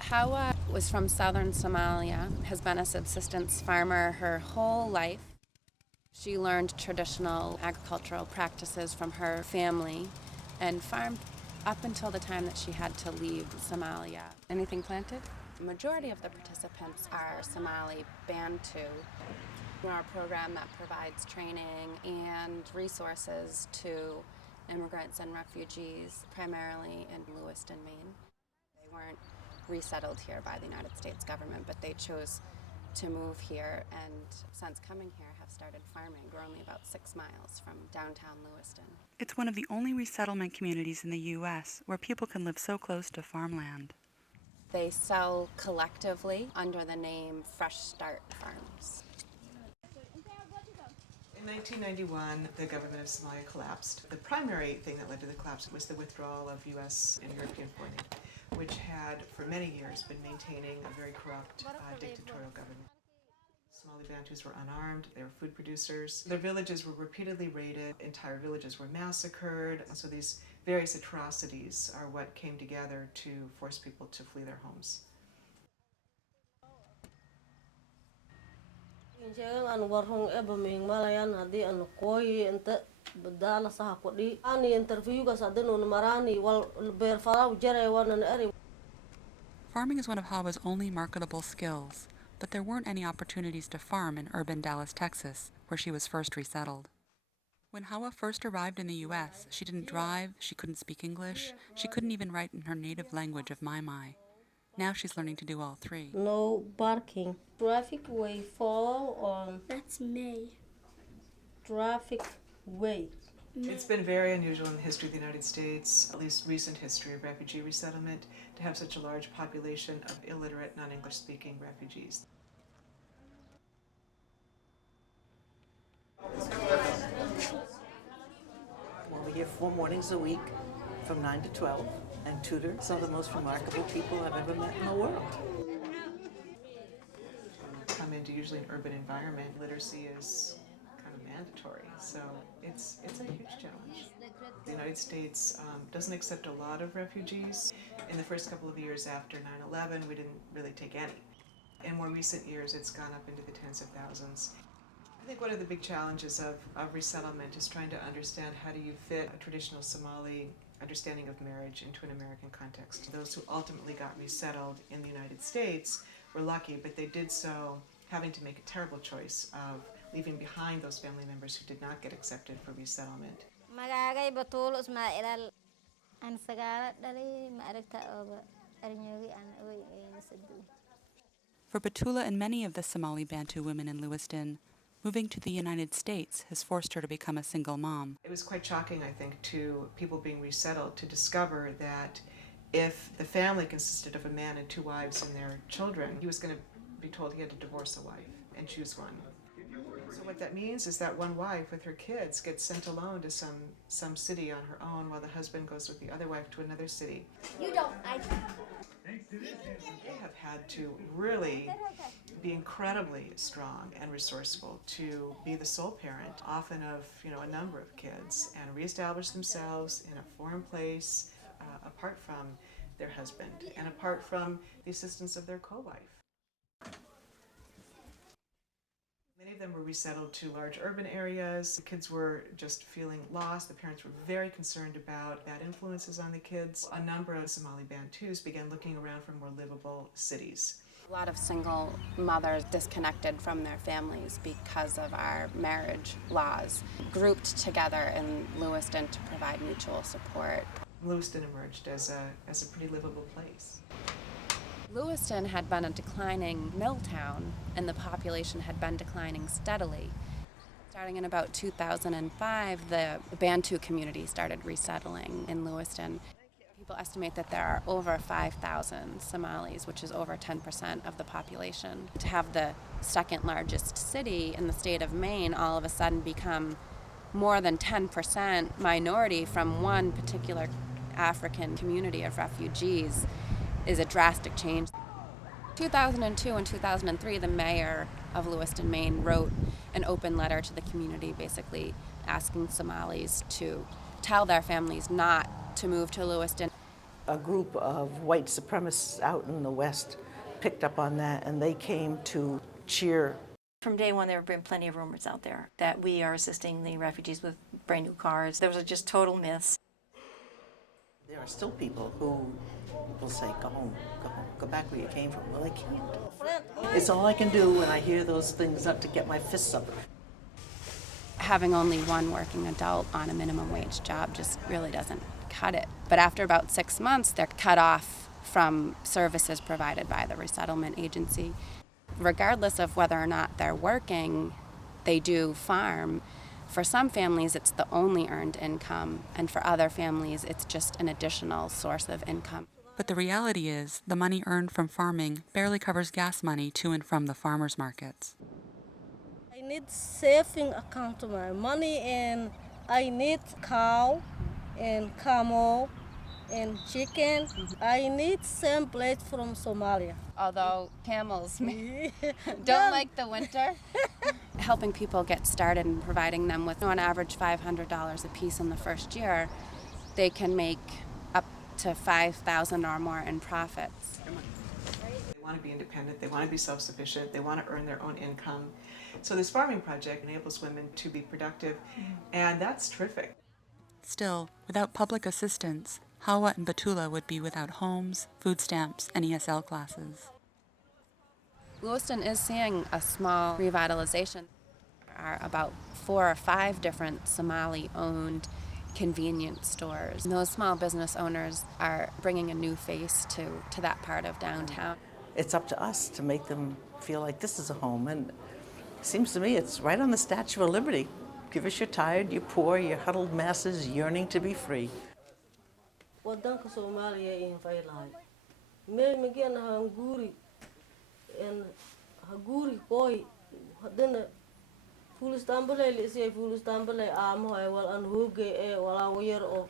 Hawa was from southern Somalia, has been a subsistence farmer her whole life. She learned traditional agricultural practices from her family and farmed up until the time that she had to leave Somalia. Anything planted? The majority of the participants are Somali Bantu. We're a program that provides training and resources to immigrants and refugees, primarily in Lewiston, Maine. They weren't resettled here by the United States government, but they chose to move here, and since coming here have started farming. We're only about 6 miles from downtown Lewiston. It's one of the only resettlement communities in the U.S. where people can live so close to farmland. They sell collectively under the name Fresh Start Farms. In 1991, the government of Somalia collapsed. The primary thing that led to the collapse was the withdrawal of U.S. and European foreign aid, which had for many years been maintaining a very corrupt dictatorial government. Somali Bantus were unarmed, they were food producers. Their villages were repeatedly raided, entire villages were massacred, and so these various atrocities are what came together to force people to flee their homes. Farming is one of Hawa's only marketable skills, but there weren't any opportunities to farm in urban Dallas, Texas, where she was first resettled. When Hawa first arrived in the U.S., she didn't drive, she couldn't speak English, she couldn't even write in her native language of Mai. Now she's learning to do all three. No barking. Traffic way fall on. That's May. Traffic way. It's been very unusual in the history of the United States, at least recent history of refugee resettlement, to have such a large population of illiterate, non-English speaking refugees. Well, we're here 4 mornings a week from 9 to 12 and tutor some of the most remarkable people I've ever met in the world. Come into usually an urban environment, literacy is kind of mandatory, so it's a huge challenge. The United States doesn't accept a lot of refugees. In the first couple of years after 9/11, we didn't really take any. In more recent years, it's gone up into the tens of thousands. I think one of the big challenges of resettlement is trying to understand how do you fit a traditional Somali understanding of marriage into an American context. Those who ultimately got resettled in the United States were lucky, but they did so having to make a terrible choice of leaving behind those family members who did not get accepted for resettlement. For Batula and many of the Somali Bantu women in Lewiston, moving to the United States has forced her to become a single mom. It was quite shocking, I think, to people being resettled to discover that if the family consisted of a man and 2 wives and their children, he was going to be told he had to divorce a wife and choose one. So what that means is that one wife with her kids gets sent alone to some city on her own while the husband goes with the other wife to another city. You don't. I do. They have had to really be incredibly strong and resourceful to be the sole parent, often of a number of kids, and reestablish themselves in a foreign place, apart from their husband and apart from the assistance of their co-wife. Many of them were resettled to large urban areas. The kids were just feeling lost. The parents were very concerned about bad influences on the kids. A number of Somali Bantus began looking around for more livable cities. A lot of single mothers disconnected from their families because of our marriage laws, grouped together in Lewiston to provide mutual support. Lewiston emerged as a pretty livable place. Lewiston had been a declining mill town, and the population had been declining steadily. Starting in about 2005, the Bantu community started resettling in Lewiston. People estimate that there are over 5,000 Somalis, which is over 10% of the population. To have the second largest city in the state of Maine all of a sudden become more than 10% minority from one particular African community of refugees is a drastic change. 2002 and 2003, the mayor of Lewiston, Maine, wrote an open letter to the community basically asking Somalis to tell their families not to move to Lewiston. A group of white supremacists out in the West picked up on that, and they came to cheer. From day one, there have been plenty of rumors out there that we are assisting the refugees with brand new cars. Those are just total myths. There are still people who will say, go home, go back where you came from. Well, they can't. It's all I can do when I hear those things up to get my fists up. Having only one working adult on a minimum wage job just really doesn't cut it. But after about 6 months, they're cut off from services provided by the resettlement agency. Regardless of whether or not they're working, they do farm. For some families, it's the only earned income, and for other families, it's just an additional source of income. But the reality is, the money earned from farming barely covers gas money to and from the farmers markets. I need saving account to my money, and I need cow and camel and chicken. I need some plates from Somalia. Although camels don't like the winter. Helping people get started and providing them with, on average, $500 a piece in the first year, they can make up to $5,000 or more in profits. They want to be independent, they want to be self-sufficient, they want to earn their own income. So this farming project enables women to be productive, and that's terrific. Still, without public assistance, Hawa and Batula would be without homes, food stamps, and ESL classes. Lewiston is seeing a small revitalization. There are about 4 or 5 different Somali-owned convenience stores. And those small business owners are bringing a new face to that part of downtown. It's up to us to make them feel like this is a home, and it seems to me it's right on the Statue of Liberty. Give us your tired, your poor, your huddled masses yearning to be free. Wadanka Soomaaliya in Faylahay. Meel mageen hanguri en haguri koi hadana fulistan balay lisay fulistan balay aamo ay wal an hooge e wala wayar o